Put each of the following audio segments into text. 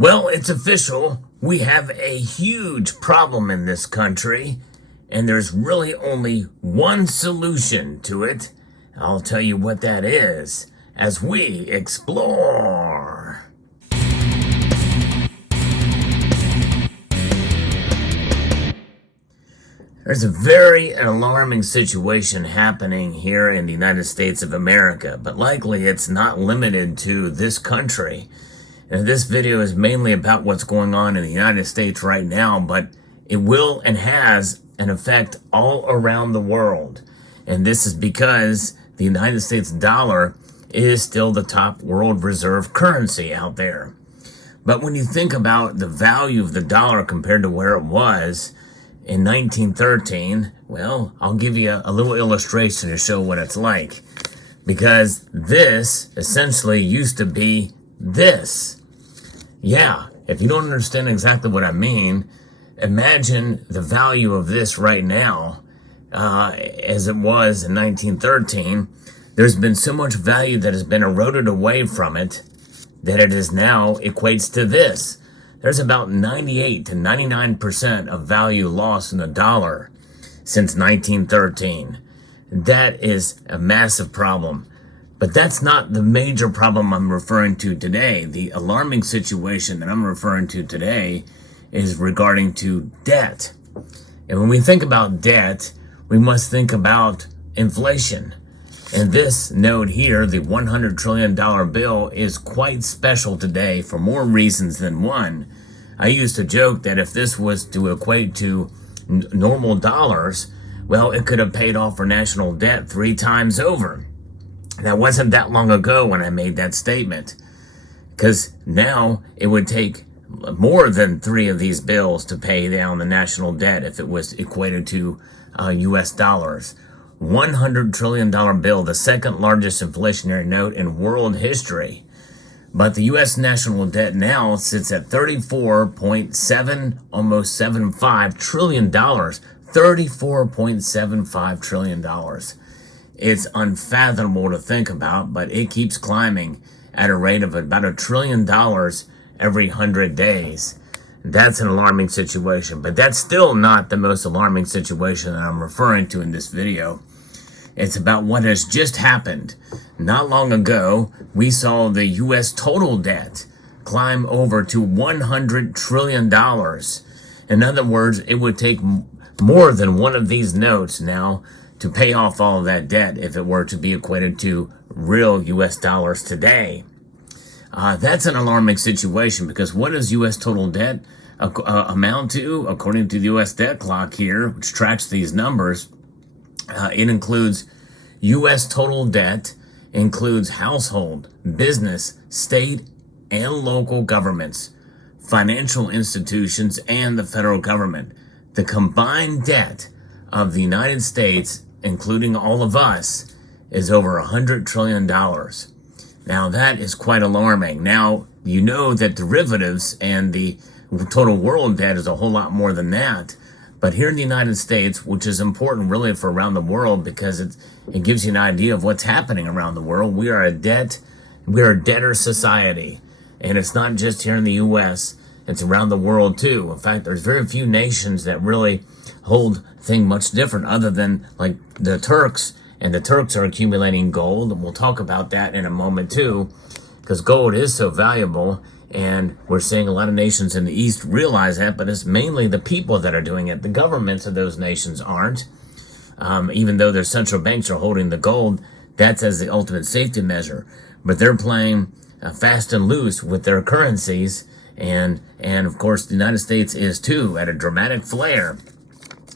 Well, it's official. We have a huge problem in this country, and there's really only one solution to it. I'll tell you what that is as we explore. There's a very alarming situation happening here in the United States of America, but likely it's not limited to this country. And this video is mainly about what's going on in the United States right now, but it will and has an effect all around the world. And this is because the United States dollar is still the top world reserve currency out there. But when you think about the value of the dollar compared to where it was in 1913, well, I'll give you a little illustration to show what it's like. Because this essentially used to be this. Yeah, if you don't understand exactly what I mean, imagine the value of this right now as it was in 1913. There's been so much value that has been eroded away from it that it is now equates to this. There's about 98 to 99% of value lost in the dollar since 1913. That is a massive problem. But that's not the major problem I'm referring to today. The alarming situation that I'm referring to today is regarding to debt. And when we think about debt, we must think about inflation. And this note here, the $100 trillion bill, is quite special today for more reasons than one. I used to joke that if this was to equate to normal dollars, well, it could have paid off our national debt 3 times over. That wasn't that long ago when I made that statement, because now it would take more than 3 of these bills to pay down the national debt if it was equated to U.S. dollars. $100 trillion bill, the second largest inflationary note in world history. But the U.S. national debt now sits at $34.7, almost $75 trillion. $34.75 trillion. It's unfathomable to think about, but it keeps climbing at a rate of about $1 trillion every 100 days. That's an alarming situation, but that's still not the most alarming situation that I'm referring to in this video. It's about what has just happened. Not long ago, we saw the U.S. total debt climb over to $100 trillion. In other words, it would take more than one of these notes now to pay off all of that debt if it were to be equated to real U.S. dollars today. That's an alarming situation, because what does U.S. total debt amount to? According to the U.S. debt clock here, which tracks these numbers, it includes U.S. total debt, includes household, business, state, and local governments, financial institutions, and the federal government. The combined debt of the United States, including all of us, is over $100 trillion. Now, that is quite alarming. Now, you know that derivatives and the total world debt is a whole lot more than that. But here in the United States, which is important really for around the world, because it gives you an idea of what's happening around the world, we are a debtor society. And it's not just here in the U.S., it's around the world too. In fact, there's very few nations that really hold thing much different other than like the Turks, and the Turks are accumulating gold, and we'll talk about that in a moment too, because gold is so valuable, and we're seeing a lot of nations in the East realize that, but it's mainly the people that are doing it. The governments of those nations aren't, even though their central banks are holding the gold. That's as the ultimate safety measure, but they're playing fast and loose with their currencies, and of course the United States is too, at a dramatic flare.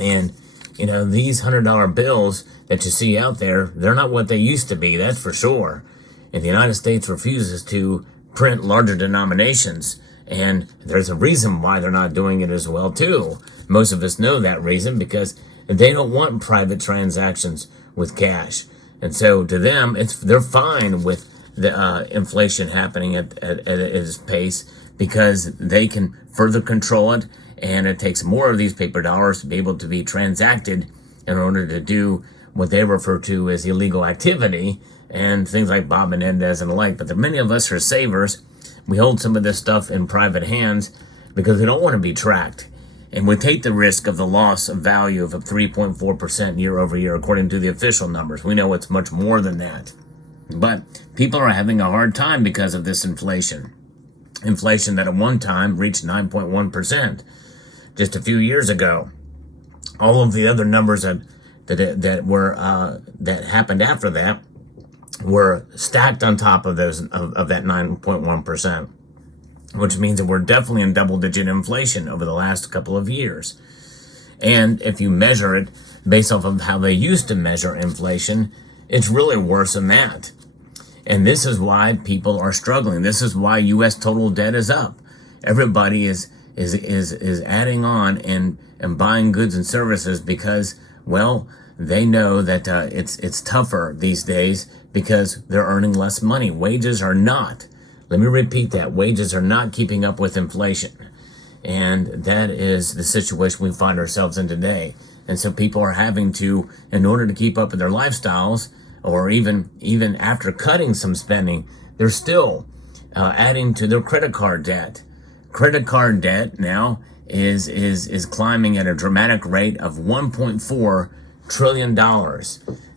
And, you know, these $100 bills that you see out there, they're not what they used to be, that's for sure. And the United States refuses to print larger denominations. And there's a reason why they're not doing it as well, too. Most of us know that reason, because they don't want private transactions with cash. And so to them, they're fine with the inflation happening at its pace, because they can further control it. And it takes more of these paper dollars to be able to be transacted in order to do what they refer to as illegal activity and things like Bob Menendez and the like. But many of us are savers. we hold some of this stuff in private hands because we don't want to be tracked. And we take the risk of the loss of value of 3.4% year over year, according to the official numbers. We know it's much more than that. But people are having a hard time because of this inflation. Inflation that at one time reached 9.1% just a few years ago. All of the other numbers that happened after that were stacked on top of those of that 9.1%. Which means that we're definitely in double-digit inflation over the last couple of years. And if you measure it based off of how they used to measure inflation, it's really worse than that. And this is why people are struggling. This is why U.S. total debt is up. Everybody is adding on and buying goods and services because, well, they know that it's tougher these days because they're earning less money. Wages are not. Let me repeat that. Wages are not keeping up with inflation. And that is the situation we find ourselves in today. And so people are having to, in order to keep up with their lifestyles, or even after cutting some spending, they're still adding to their credit card debt. Credit card debt now is climbing at a dramatic rate of $1.4 trillion.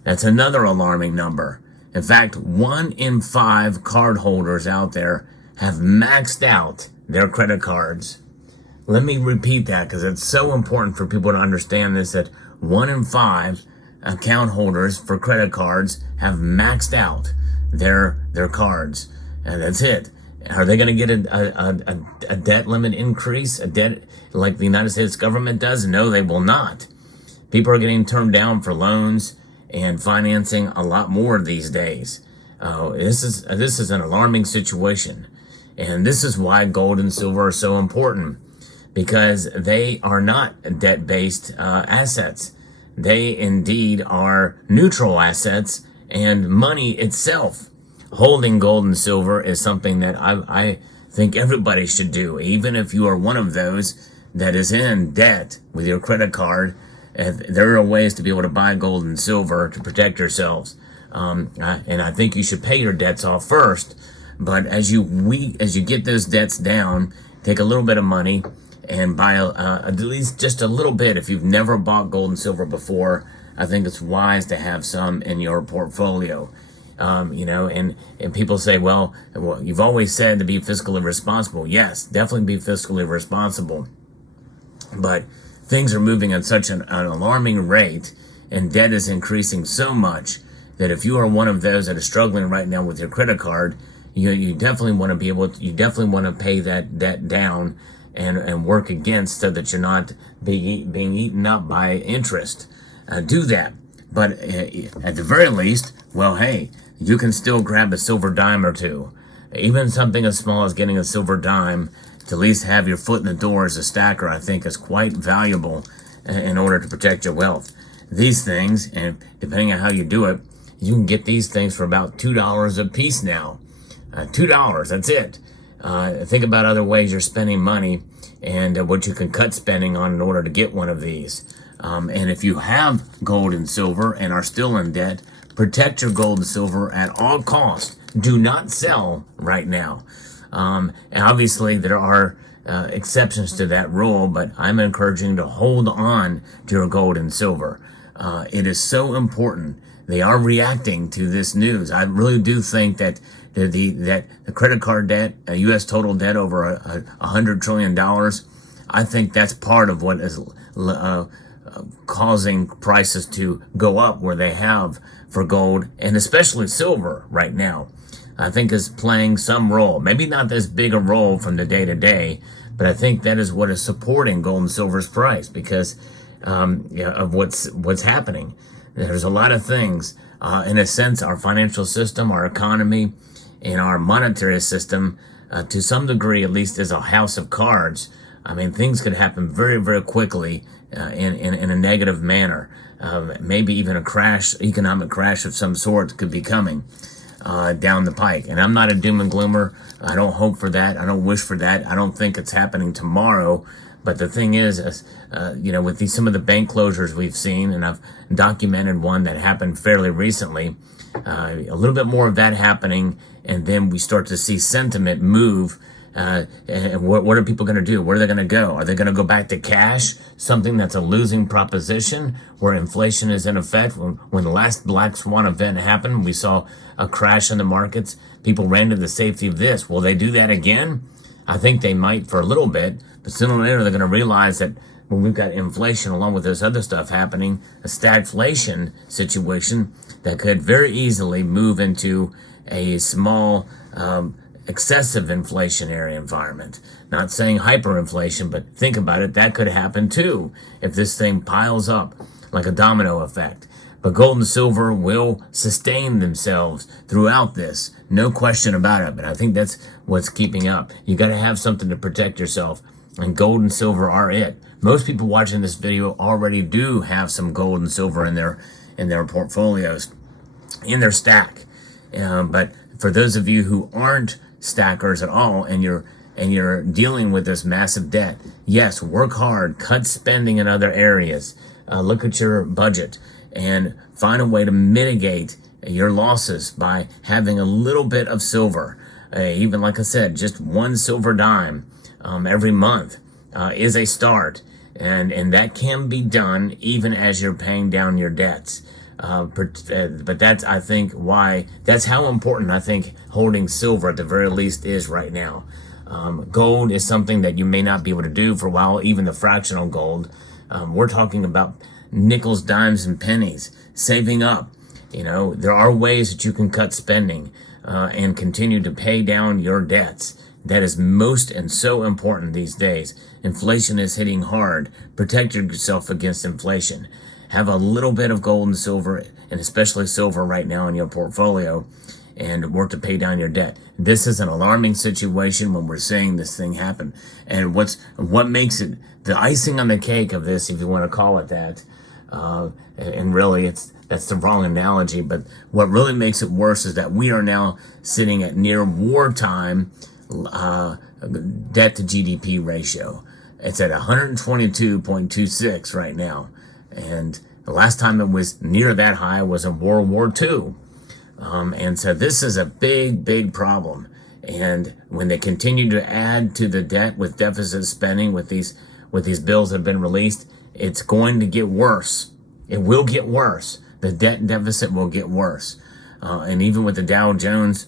That's another alarming number. In fact, 1 in 5 cardholders out there have maxed out their credit cards. Let me repeat that because it's so important for people to understand this, that 1 in 5 account holders for credit cards have maxed out their cards. And that's it. Are they going to get a debt limit increase, a debt like the United States government does? No, they will not. People are getting turned down for loans and financing a lot more these days. This is an alarming situation. And this is why gold and silver are so important, because they are not debt-based assets. They indeed are neutral assets, and money itself. Holding gold and silver is something that I think everybody should do, even if you are one of those that is in debt with your credit card. There are ways to be able to buy gold and silver to protect yourselves. And I think you should pay your debts off first. But as you get those debts down, take a little bit of money and buy at least just a little bit. If you've never bought gold and silver before, I think it's wise to have some in your portfolio. And people say, well, you've always said to be fiscally responsible. Yes, definitely be fiscally responsible. But things are moving at such an alarming rate, and debt is increasing so much that if you are one of those that are struggling right now with your credit card, you definitely want to you definitely want to pay that debt down and work against so that you're not being eaten up by interest. Do that. But at the very least, well, hey, you can still grab a silver dime or two. Even something as small as getting a silver dime to at least have your foot in the door as a stacker, I think, is quite valuable in order to protect your wealth. These things, and depending on how you do it, you can get these things for about $2 a piece now. $2, that's it. Think about other ways you're spending money and what you can cut spending on in order to get one of these. And if you have gold and silver and are still in debt, protect your gold and silver at all costs. Do not sell right now. And obviously, there are exceptions to that rule, but I'm encouraging to hold on to your gold and silver. It is so important. They are reacting to this news. I really do think that the credit card debt, U.S. total debt over $100 trillion, I think that's part of what is causing prices to go up where they have for gold and especially silver right now. I think is playing some role. Maybe not as big a role from the day to day, but I think that is what is supporting gold and silver's price because of what's happening. There's a lot of things. In a sense, our financial system, our economy, and our monetary system, to some degree at least, is a house of cards. I mean, things could happen very, very quickly in a negative manner. Maybe even a economic crash of some sort could be coming down the pike. And I'm not a doom and gloomer. I don't hope for that. I don't wish for that. I don't think it's happening tomorrow. But the thing is, with some of the bank closures we've seen, and I've documented one that happened fairly recently, A little bit more of that happening, and then we start to see sentiment move. And what are people going to do? Where are they going to go? Are they going to go back to cash, something that's a losing proposition, where inflation is in effect? When the last black swan event happened, we saw a crash in the markets. People ran to the safety of this. Will they do that again? I think they might for a little bit, but sooner or later they're going to realize that when we've got inflation along with this other stuff happening, a stagflation situation that could very easily move into a small, excessive inflationary environment. Not saying hyperinflation, but think about it, that could happen too if this thing piles up like a domino effect. But gold and silver will sustain themselves throughout this, no question about it. But I think that's what's keeping up. You got to have something to protect yourself, and gold and silver are it. Most people watching this video already do have some gold and silver in their portfolios, in their stack. But for those of you who aren't stackers at all, and you're dealing with this massive debt, yes, work hard, cut spending in other areas, look at your budget, and find a way to mitigate your losses by having a little bit of silver. Even like I said, just one silver dime every month is a start, and that can be done even as you're paying down your debts. But that's, I think, that's how important I think holding silver at the very least is right now. Gold is something that you may not be able to do for a while, even the fractional gold. We're talking about nickels, dimes, and pennies, saving up. There are ways that you can cut spending and continue to pay down your debts. That is most and so important these days. Inflation is hitting hard. Protect yourself against inflation. Have a little bit of gold and silver, and especially silver right now in your portfolio, and work to pay down your debt. This is an alarming situation when we're seeing this thing happen. And what makes it the icing on the cake of this, if you want to call it that, and really that's the wrong analogy, but what really makes it worse is that we are now sitting at near wartime debt to GDP ratio. It's at 122.26 right now. And the last time it was near that high was in World War II. And so this is a big, big problem. And when they continue to add to the debt with deficit spending, with these bills that have been released, it's going to get worse. It will get worse. The debt deficit will get worse. And even with the Dow Jones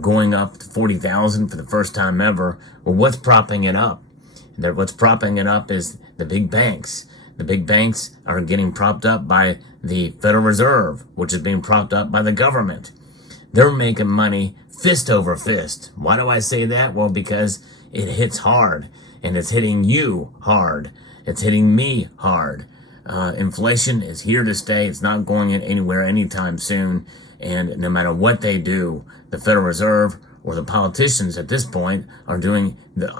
going up to 40,000 for the first time ever, well, what's propping it up? What's propping it up is the big banks. The big banks are getting propped up by the Federal Reserve, which is being propped up by the government. They're making money fist over fist. Why do I say that? Well, because it hits hard, and it's hitting you hard. It's hitting me hard. Inflation is here to stay. It's not going anywhere anytime soon. And no matter what they do, the Federal Reserve or the politicians at this point are doing the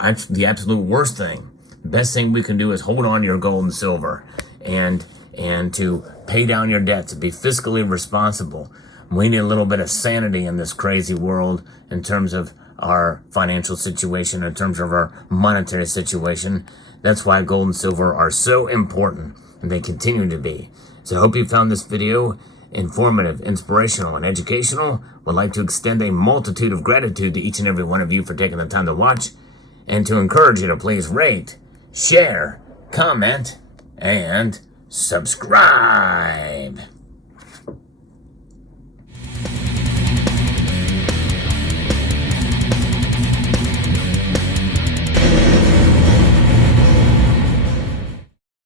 absolute worst thing. The best thing we can do is hold on to your gold and silver and to pay down your debts, to be fiscally responsible. We need a little bit of sanity in this crazy world in terms of our financial situation, in terms of our monetary situation. That's why gold and silver are so important, and they continue to be. So I hope you found this video informative, inspirational, and educational. Would like to extend a multitude of gratitude to each and every one of you for taking the time to watch, and to encourage you to please rate, share, comment, and subscribe.